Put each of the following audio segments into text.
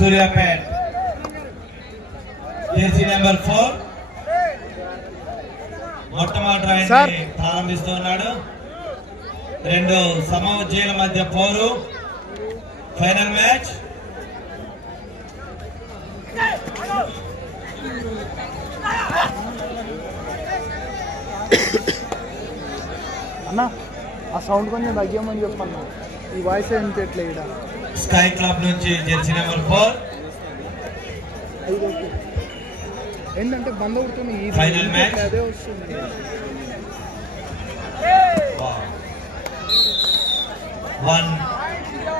Suryapet. Jersey number 4. మొట్టమొదటి ప్రారంభిస్తూ ఉన్నాడు. రెండు సమోజ్జీల మధ్య పోరు. Final match. అన్నా ఆ సౌండ్ కొంచెం తగ్గమని చెప్పన్నా, ఈ వాయిస్ వినిపించట్లే. ఇక్కడ స్కై క్లబ్ నుంచి జెర్సీ నెంబర్ 4 ఏంటంటే బంద్ అవుతుంది. ఈ ఫైనల్ మ్యాచ్ అదే వస్తుంది. One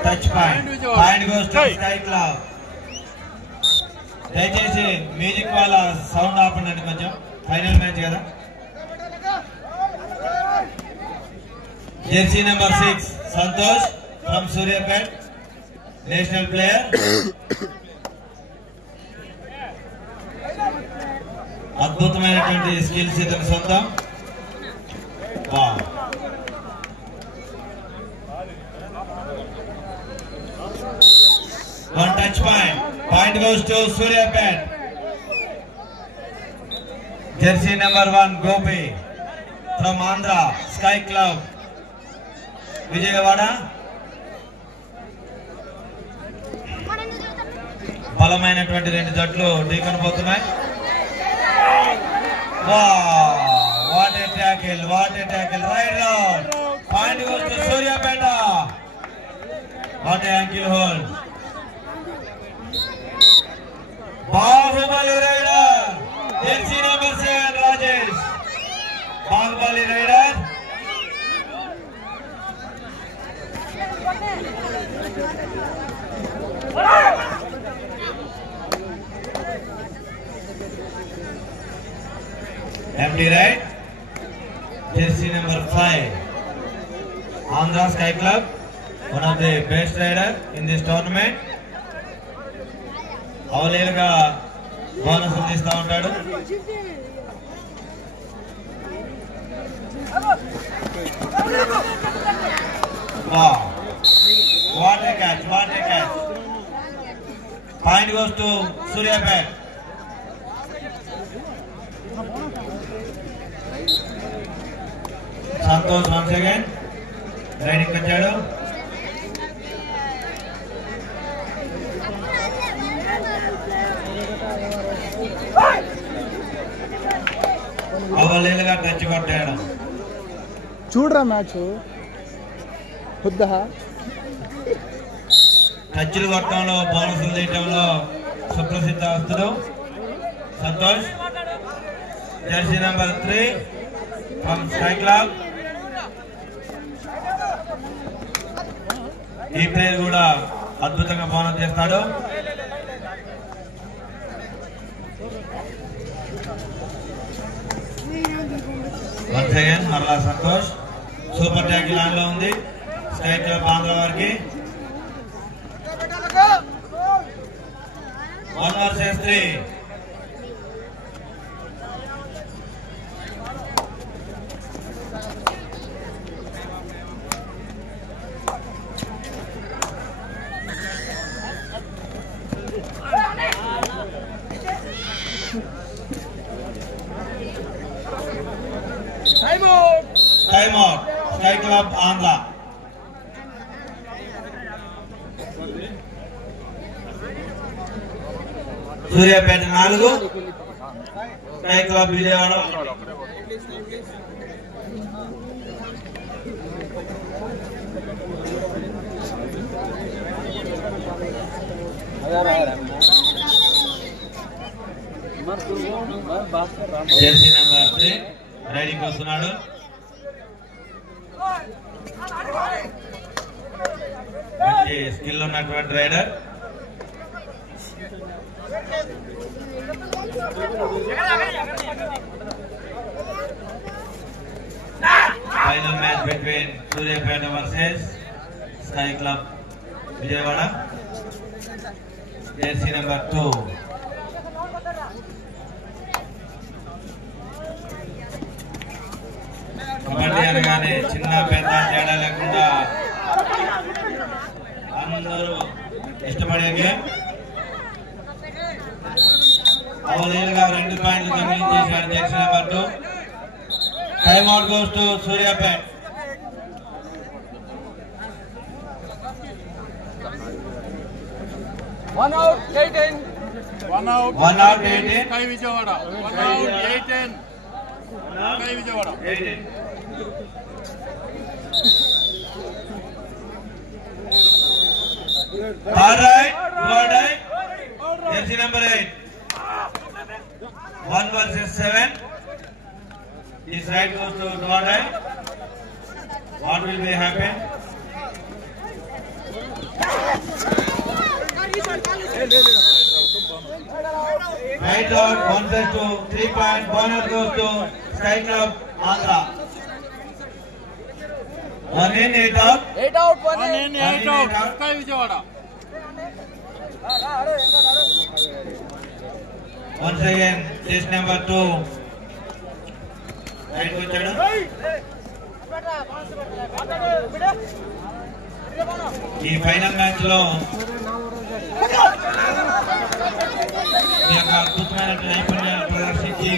touch point goes to Sky Club. దయచేసి మ్యూజిక్ వాళ్ళ సౌండ్ ఆపండి కొంచెం. ఫైనల్ మ్యాచ్ కదా. Jersey number 6 Santosh from Suryapet, national player. అద్భుతమైనటువంటి స్కిల్స్ ఇతని సొంతం. One touch point goes to Suryapet. Jersey number 1 Gopi from Andhra, Sky club Vijayawada. బలమైనటువంటి రెండు జట్లు ఢీకొనబోతున్నాయి. What a tackle, right round. Point goes to Suryapet. What a ankle hold. Bahubali raider jersey number 7 Rajesh. Bahubali raider. Empty right. Jersey number 5 Andhra Sky Club, one of the best rider in this tournament. అవలేలుగా bonus తీస్తూ ఉంటాడు. What a catch. Point goes to Suryapet. Santosh once again riding వచ్చాడు. అవలేలుగా touch కొట్టాడు. చూడరా match వద్దా. టచ్లు కొట్టడంలో బోనసులు తీయటంలో సుప్రసిద్ధస్తుడు Santosh. Jersey number 3 from Sky Club. ఈ ప్లేయర్ కూడా అద్భుతంగా బోనస్ చేస్తాడు. వన్స్ అగైన్ మరలా సంతోష్. సూపర్ ట్యాకిల్ లైన్ లో ఉంది స్కై క్లబ్ ఆంధ్ర వారికి. 1 versus 3. Time out. Sky Club Andhra. Suryapet 4, sky club Vijayawada. Jersey number 3 raiding వస్తున్నాడు. మంచి స్కిల్ ఉన్నటువంటి raider. Final match between Suryapet versus sky club Vijayawada. Jersey number 2. Kabaddi అనగానే చిన్న పెద్ద తేడా లేకుండా అందరూ ఇష్టపడే గేమ్. అవలీలుగా 2 పాయింట్లు గమనించేశారు jersey number 2. Time out goes to Suryapet. One out, 18. One out. Sky Vijayawada. 1 out, 18. Sky Vijayawada. 18. All right. Jersey number 8. 1 versus 7. This right goes to Duadai. What will be happen? Right out, 1+2, 3 points. Bonus goes to Sky Club Andhra. 1 in, 8 out. 8 out, 1 One in. in, 8 out. Sky Vijayawada. Once again, this number 2. Right వచ్చాడు. ఈ final match లో మీ యొక్క అద్భుతమైన నైపుణ్యాన్ని ప్రదర్శించి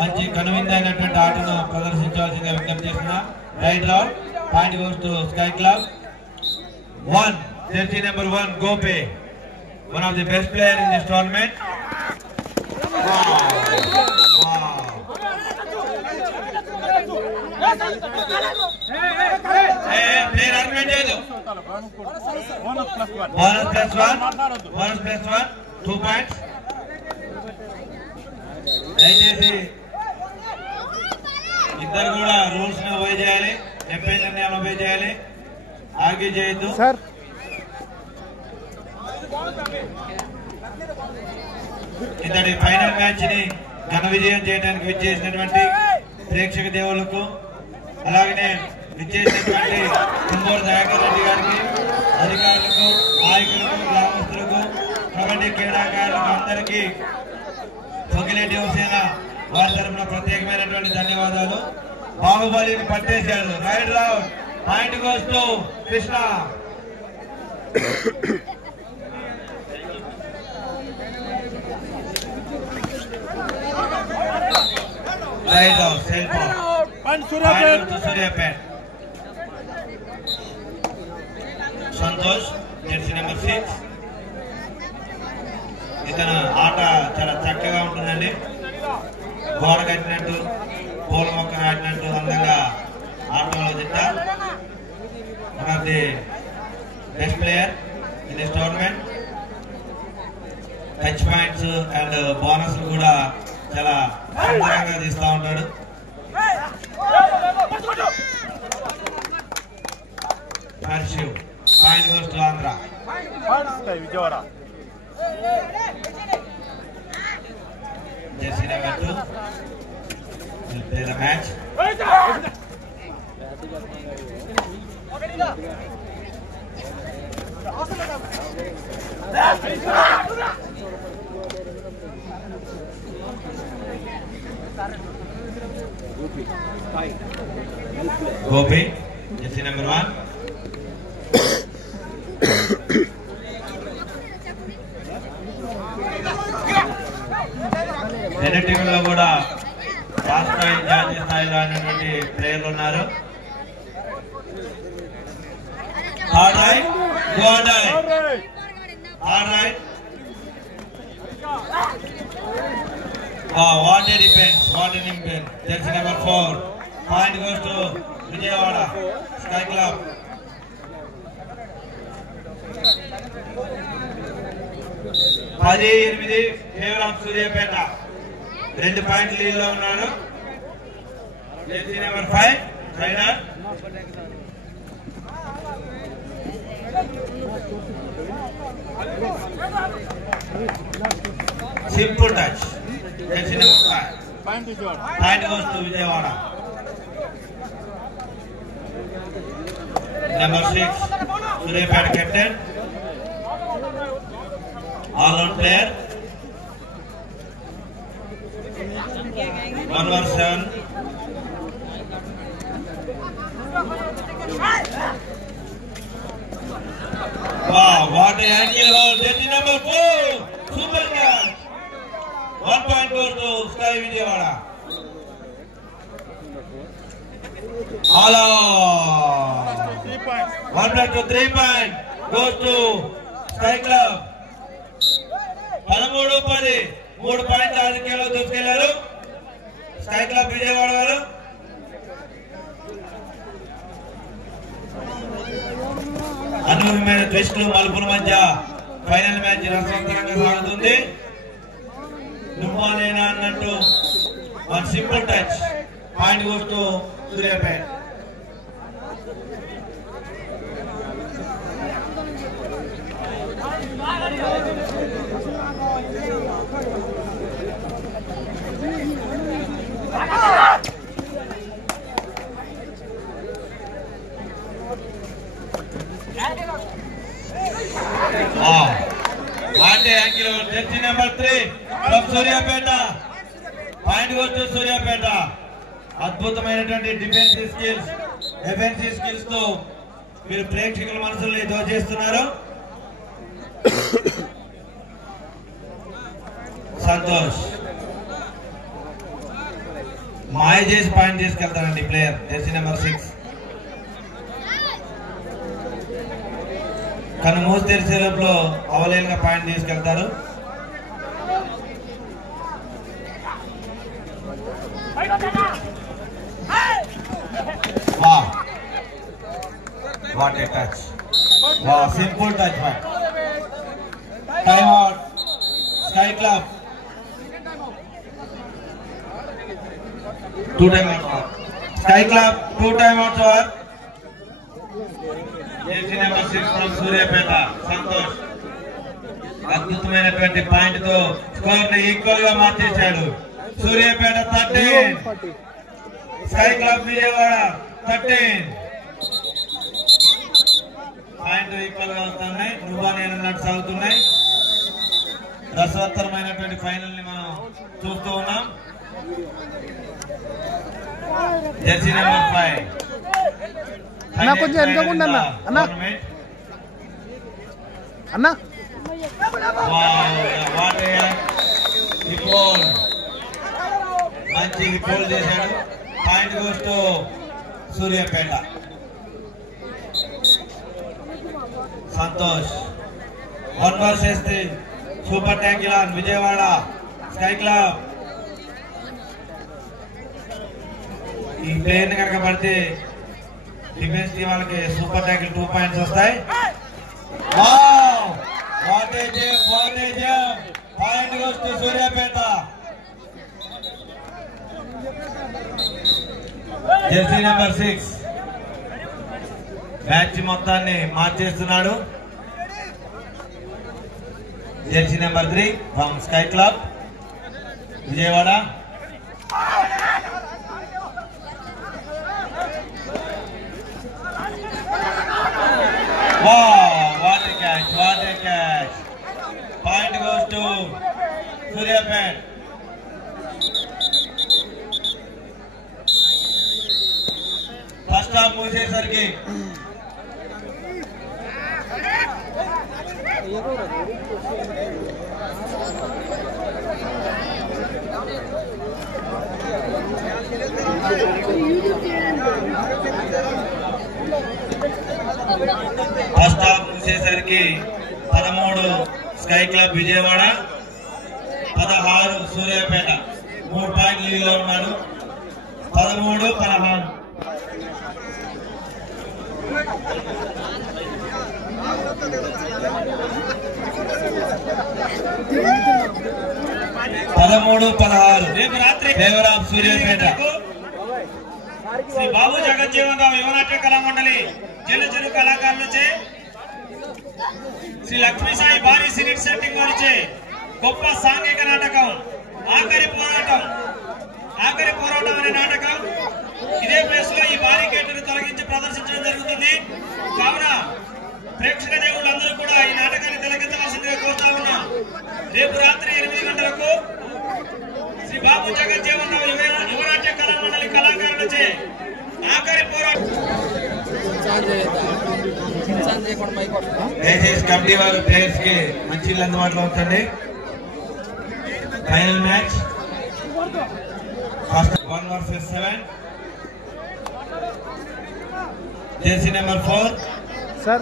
మంచి కనువిందైనటువంటి ఆటను ప్రదర్శించాల్సిందిగా విజ్ఞప్తి చేస్తున్నా. Right round point goes to Sky club. 1 jersey number 1 Gope, one of the best player in this tournament. Wow. Player argument చేయదు. Bonus plus 1. Bonus plus 1. 2 points. దయచేసి ఇద్దరు కూడా రూల్స్ ని ఒబే చేయాలి, ఎంపైర్ నిర్ణయాలను ఒబే చేయాలి, ఆర్గ్యూ చేయొద్దు. Sir ఇతడి ఫైనల్ మ్యాచ్ ని ఘన విజయం చేయడానికి విచ్చేసినటువంటి ప్రేక్షక దేవులకు, అలాగనే విచ్చేసినటువంటి కుంబూరు దయాకర్ రెడ్డి గారికి, అధికారులకు, నాయకులకు, గ్రామస్తులకు, కబడ్డీ క్రీడాకారులకు అందరికీ పొంగిలేటి యువసేన వారి తరఫున ప్రత్యేకమైనటువంటి ధన్యవాదాలు. బాహుబలిని పట్టేశారు. Right round point goes to Krishna. Right round self Point Suryapet. Suryapet. Santosh jersey number 6. ఇతను ఆట చాలా చక్కగా ఉంటుందండి. గోడ కట్టినట్టు, పూల మొక్క నాటినట్టు అందంగా ఆటంలో దిట్ట. One of the best player in this tournament. Touch points and bonus కూడా చాలా సుందరంగా తీస్తూ ఉంటాడు. Harshu point goes to Andhra. Sky Vijayawada. Jersey number 2 will play the match. Gopi, jersey number 1. రెండు టీంలో కూడా రాష్ట్ర స్థాయి, జాతీయ స్థాయిలో అయినటువంటి ప్లేయర్లు ఉన్నారు. All right, go on. All right. What a defense, what an impact. Jersey number 4. Point goes to Vijayawada, Sky Club. పది 8 ఫేవర్ ఆఫ్ సూర్యాపేట. 2 పాయింట్లు లీడ్ లో ఉన్నాడు. Jersey number 5 raider. Simple touch. Jersey number 5. Point Vijayawada. Point goes to Vijayawada. Number 6 Suryapet captain, all out player. 1 versus 7. Wow, what a angle goal. Jersey number 4. Super 1 point goes to Sky Vijayawada. All out. 1 plus to 3 point goes to Sky Club. 13-10 3 పాయింట్లు ఆధిక్యంలో దూసుకెళ్లారు sky club Vijayawada వారు. అనూహ్యమైన ట్విస్టులు మలుపుల మధ్య final match రసవంతంగా సాగుతుంది. నువ్వా నేనా అన్నట్టు one simple touch point goes to Suryapeta. Jersey number 3 from Suryapet. Point goes to Suryapet. అద్భుతమైనటువంటి డిఫెన్సివ్ స్కిల్స్ డిఫెన్సివ్ స్కిల్స్ తో మీరు ప్రేక్షకుల మనసుల్ని దోచేస్తున్నారు. సంతోష్ మాయ చేసి పాయింట్ తీసుకెళ్తారండి ప్లేయర్ జెర్సీ నెంబర్ 6. కను మూసి తెరిసే లోపల అవలేలుగా పాయింట్ తీసుకెళ్తారు. What a touch. Simple touch point. Time out Sky Club. 2 time outs. Sky Club 2 time outs over. Jersey number 6 from Suryapeta Santosh అద్భుతమైనటువంటి పాయింట్ తో స్కోర్ ని ఈక్వల్ గా మార్చేశాడు. Suryapeta 13 Sky club Vijayawada 13. Point equal గా వస్తున్నాయి. నువ్వా నేను అన్నట్టు సాగుతున్నాయి. రసవత్తరమైనటువంటి ఫైనల్ ని మనం చూస్తూ ఉన్నాం. జెర్సీ నెంబర్ 5 అన్న కొంచెం వెనకకుండా అన్న అన్న అన్న మంచి పోల్ చేశాడు. Point goes to Suryapeta. Santosh 1 versus 3 super tackle on Vijayawada Sky Club. ఈ ప్లేయర్ కనుక పడితే డిఫెన్స్ టీం వాళ్ళకి సూపర్ ట్యాకిల్ 2 points వస్తాయి. Point goes to Suryapeta. Jersey number 6 match మొత్తాన్ని మార్చేస్తున్నాడు. Jersey number 3 from Sky club Vijayawada. What a catch. Point goes to Suryapet. First half మూసేసరికి first half ముగిసేసరికి 13 Sky club Vijayawada 16 Suryapeta 3 పాయింట్లు లీడ్ లో ఉన్నారు. 13-16. రేపు రాత్రి ఫేవర్ ఆఫ్ సూర్యాపేట. శ్రీ బాబు జగజ్జీవన్ రావు యువనాట్య కళామండలి చెల్లు కళాకారులచే శ్రీ లక్ష్మీ సాయి భారీ సిరీట్ సెట్టింగ్ వారిచే గొప్ప సాంఘిక నాటకం ఆఖరి పోరాటం అనే నాటకం ఇదే ప్లేస్ లో ఈ బారికేడ్లను తొలగించి ప్రదర్శించడం జరుగుతుంది. కావున ప్రేక్షక దేవుళ్ళందరూ కూడా ఈ నాటకాన్ని తిలకించవలసిందిగా కోరుతా ఉన్నాం. రేపు రాత్రి 8 గంటలకు శ్రీ బాబు జగజ్జీవన్ రావు యువనాట్య కళామండలి కళాకారులచే ఆఖరి పోరాటం. దయచేసి కమిటీ వారు ప్లేయర్స్ కి మంచి అందుబాటులో ఉంచండి. Final match. First 1 versus 7. Jersey number 4. Sir.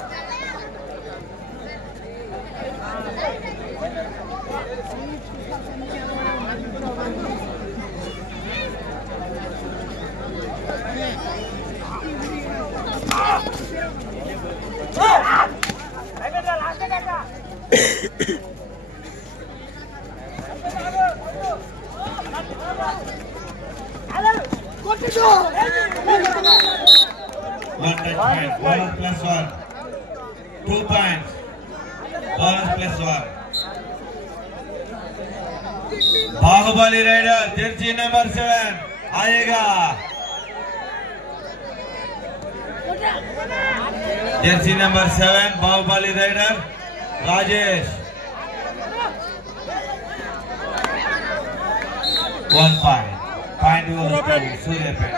One touch point, bonus plus 1. 2 points, bonus plus 1. Bahubali Rider, jersey number 7, आएगा. Jersey number 7, Bahubali Rider, Rajesh. 1 point. Point goes to Suryapet.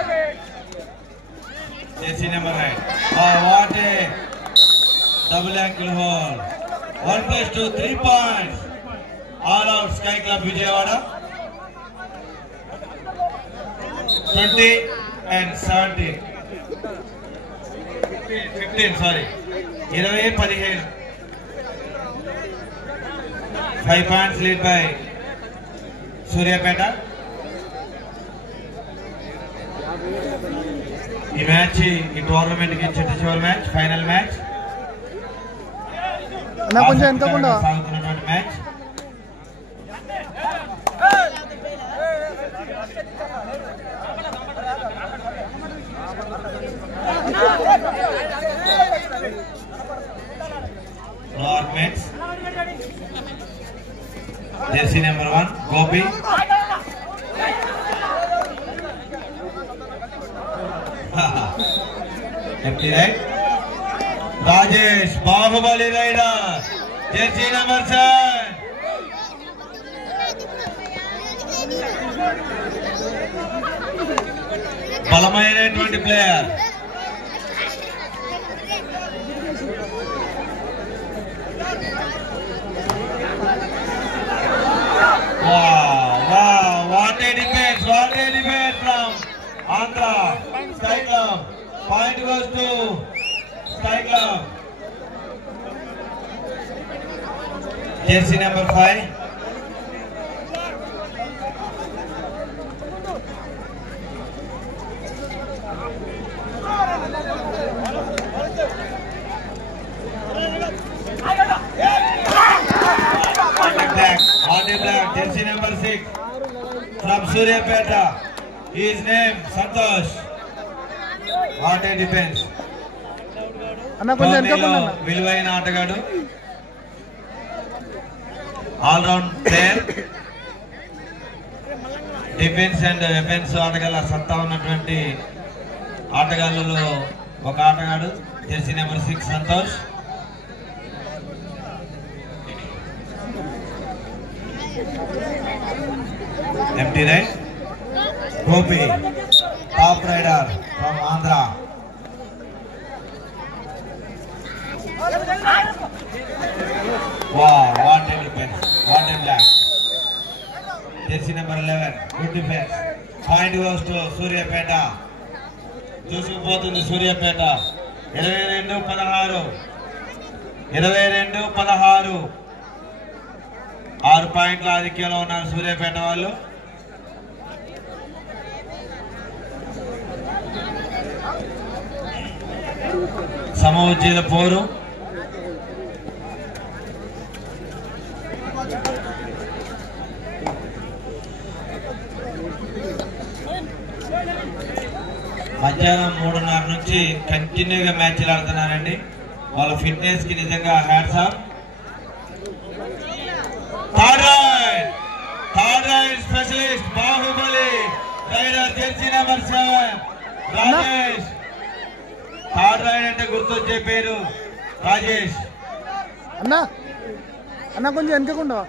Jersey number 9. Oh, what a double ankle hold. 1 plus 2, 3 points. All out Sky Club Vijayawada. 20 and 17. 15, sorry. 20-15. 5 points lead by Suryapeta. ఈ match ఈ tournament కి చివరి match final match అన్న కొంచెం ఎంతకుండా సాగుతున్నటువంటి match నార్మెట్స్ jersey number 1 Gopi empty right. Rajesh Bahubali Rider, jersey number 7. బలమైనటువంటి player. What a defense from Andhra Sky Club. Point goes to Sky Club. Jersey number 5. On the black, jersey number 6 from Suryapeta. His name Santosh. What a defense. అన్న కొంచెం ఎంతకుండా విలువైన ఆటగాడు, all round player, defence and defence ఆటగాళ్ళ సత్తా ఉన్నటువంటి ఆటగాళ్ళలో ఒక ఆటగాడు. Jersey number 6 Santosh. empty right. Gopi, top rider from Andhra. Wow, what a defense, what a black. Jersey number 11, good defense. Point goes to Suryapeta. చూసుకుపోతుంది సూర్యాపేట. 22-16. 22-16. 6 పాయింట్ల ఆధిక్యంలో ఉన్నారు సూర్యాపేట వాళ్ళు. సమఉజ్జీల పోరు. మధ్యాహ్నం 3:30 నుంచి కంటిన్యూగా మ్యాచ్లు ఆడుతున్నారండి. వాళ్ళ ఫిట్నెస్ కి నిజంగా hats off. Third raid specialist Bahubali raider jersey number 7 Rajesh. Third raid అంటే గుర్తొచ్చే పేరు రాజేష్. అన్న అన్న కొంచెం వెనకకుండా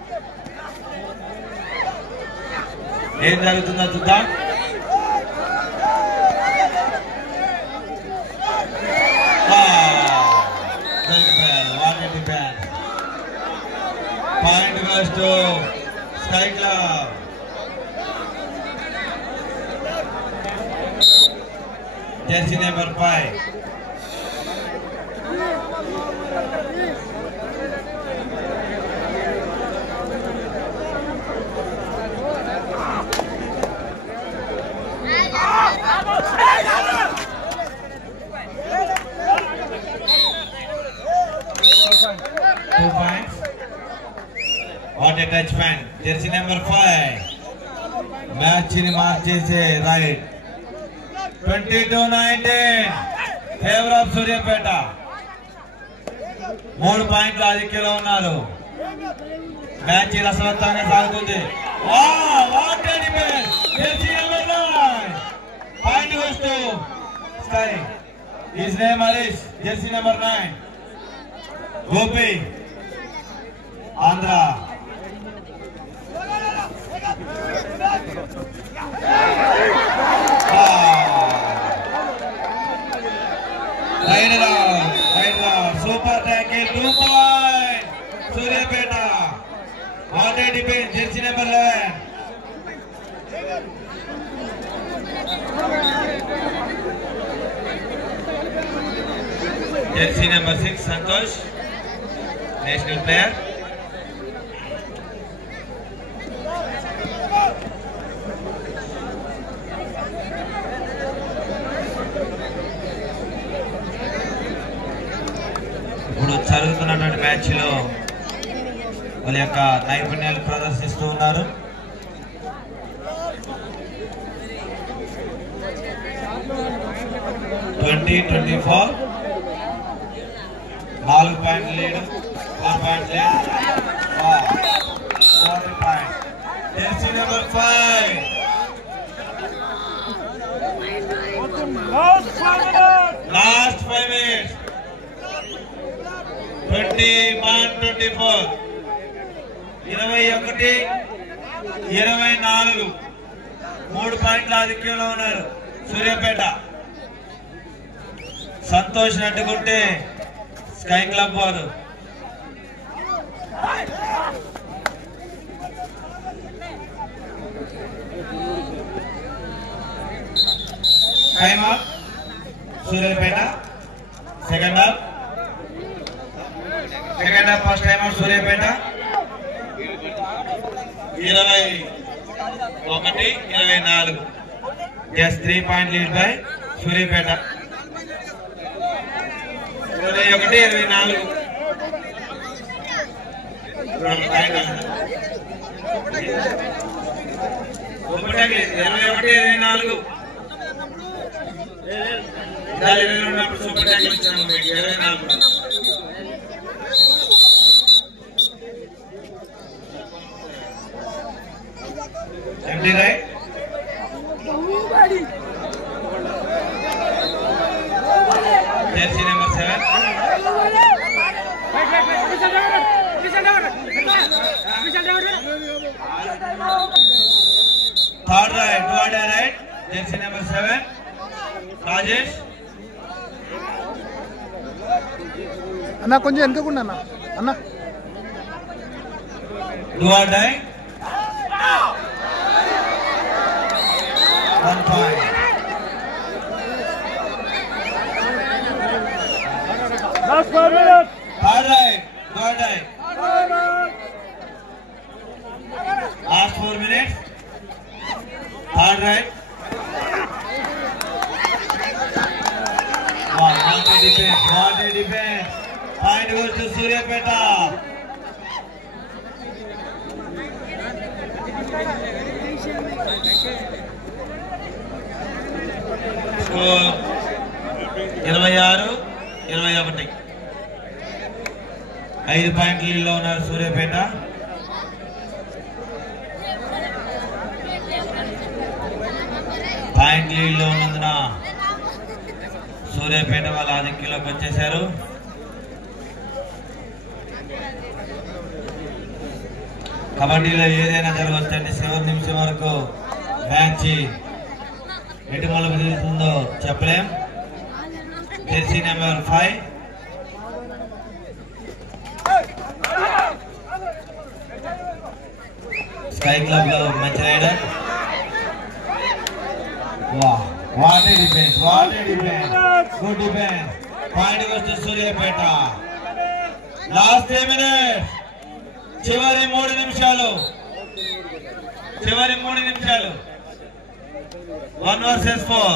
ఏం జరుగుతుందో చూద్దాం. Point goes to Sky Club. Jersey number 5. What a touch man. Jersey number 5. Match in mark chese right. 22-19. Favor of Suryapeta. 3 points ఆధిక్యంలో ఉన్నారు. మ్యాచ్ రసవత్తంగా సాగుతుంది. What a defense. Jersey number 9. Point goes to Sky. His name is Jersey number 9. Gopi. Andhra. Right, super tackle, 2 points. Suryapeta. What a defense, Jersey number 11. Jersey number 6, Santosh, national player. ఇప్పుడు జరుగుతున్నటువంటి match లో వాళ్ళ యొక్క నైపుణ్యాలు ప్రదర్శిస్తూ ఉన్నారు. Twenty 24 4 point lead, 4 point lead. Jersey number 5. Last 5 minutes. 21-24. 21-24. 3 పాయింట్ల ఆధిక్యంలో ఉన్నారు సూర్యాపేట. సంతోష్ అడ్డుకుంటే స్కై క్లబ్ వారు. Time up Suryapet. Second half first time up Suryapet. 21-24. Just 3 point lead by Suryapet. 21-24. 21-24. ఉన్నప్పుడు సూపర్ ట్యాకిల్ ఇచ్చాము మీకు. 24. empty right. Jersey number 7. Third right, right. Jersey number 7. Rajesh. అన్న కొంచెం వెనుకకుండా అన్న. Do or die. 1 point. Last 5 minutes. Third right, do or die. Last 4 minutes. Third right. What a defense, what a defense. Point goes to Suryapeta. Score 26-21. 5 point లీడ్లో ఉన్నారు Suryapet. Point లీడ్లో ఉన్నందున సూర్యాపేట వాళ్ళ ఆధిక్యంలోకి వచ్చేశారు. కబడ్డీలో ఏదైనా జరగవచ్చండి. చివరి నిమిషం వరకు మ్యాచ్ ఎటు మలుపు తిరుగుతుందో చెప్పలేం. Jersey number 5. Sky Club lo match rider. Wow, what a defense, what a defense. Good defense. Point goes to Suryapeta. Last 3 minutes. చివరి 3 నిమిషాలు. 1 versus 4.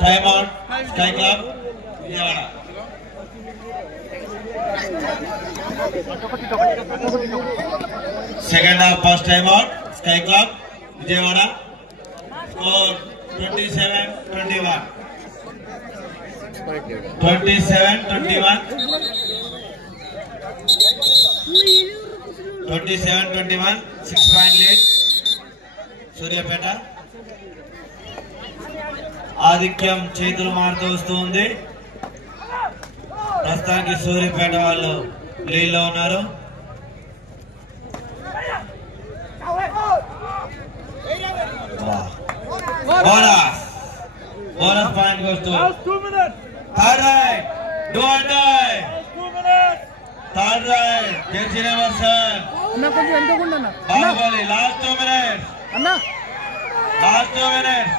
Time out. Sky Club. Vijayawada. Second half first time out. Sky Club. Vijayawada. Score 27-21. 27-21. 27-21. 6-point lead. Suryapeta. ఆధిక్యం చేతులు మారుతూ వస్తుంది. ప్రస్తుతానికి సూర్యాపేట వాళ్ళు లీడ్లో ఉన్నారు. బోనస్ పాయింట్ వస్తూ third raid do or die. Third raid jersey number 7 Bahubali. Last 2 minutes. Last 2 minutes.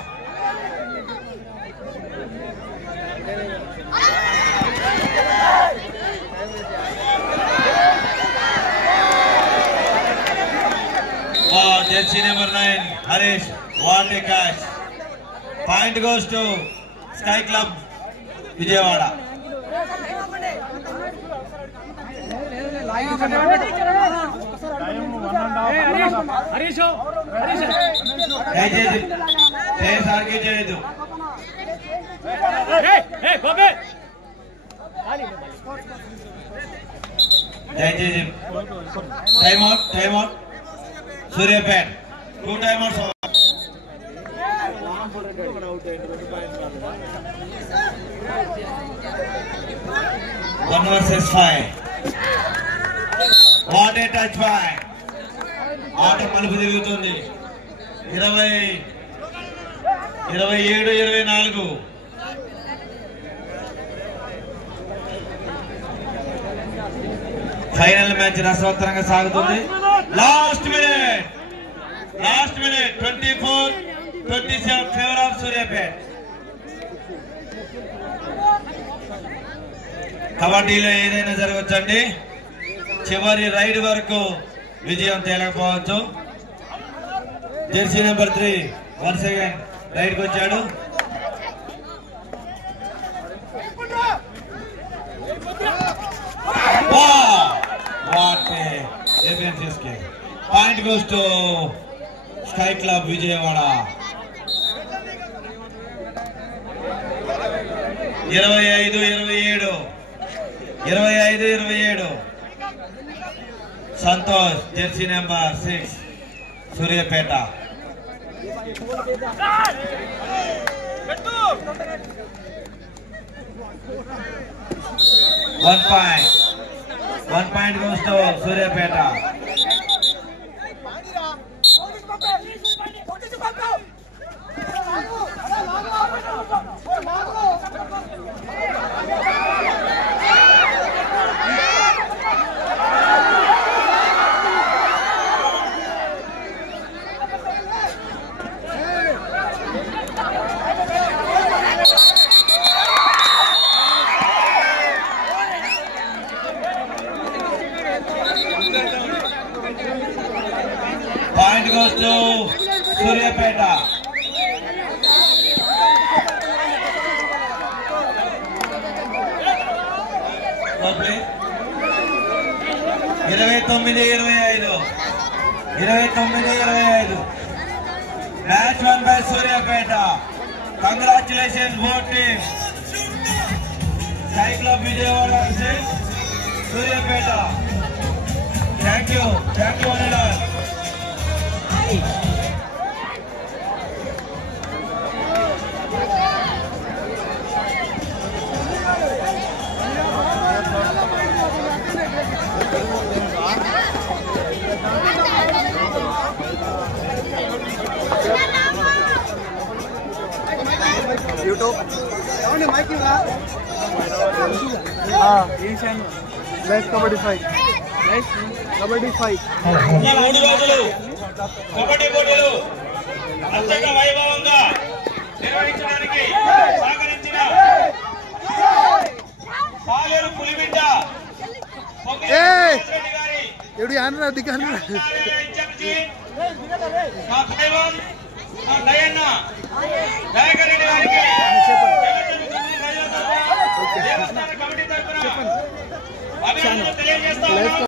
Jersey number 9, Harish, what a catch. Point goes to Sky Club, Vijayawada. Time out. Suryapet, 2 timeouts. 1 versus 5. What a touch by. ఆట మలుపు తిరుగుతుంది. 27-24. Final match రసవత్తరంగా సాగుతుంది. Last minute 24-27 favour of Suryapet. కబడ్డీలో ఏదైనా జరగవచ్చండి. చివరి ride వరకు విజయం తేలకపోవచ్చు. జెర్సీ నెంబర్ 3 వన్స్ అగైన్ రైడ్కి వచ్చాడు. What a defensive skill. Point goes to Sky Club Vijayawada. 25-27. Santosh, jersey number 6, Suryapeta. One point goes to Suryapeta. Point goes to Suryapeta. Okay. 29-25. Match won by Suryapeta. Congratulations both teams. Sky Club Vijayawada versus Suryapeta. Thank you one and all. YouTube life kabaddi fight kabaddi fight ఈ 3 రోజులు కబడ్డీ పోటీలు అత్యంత వైభవంగా నిర్వహించడానికి సహకరించిన పాలేరు పులిబిడ్డ ఎవడు యానరా దిగాను మా దైవం మా దయన్న దయాకర్ రెడ్డి గారికి దేవస్థాన కమిటీ తరఫున అభినందనలు తెలియజేస్తా ఉన్నాం.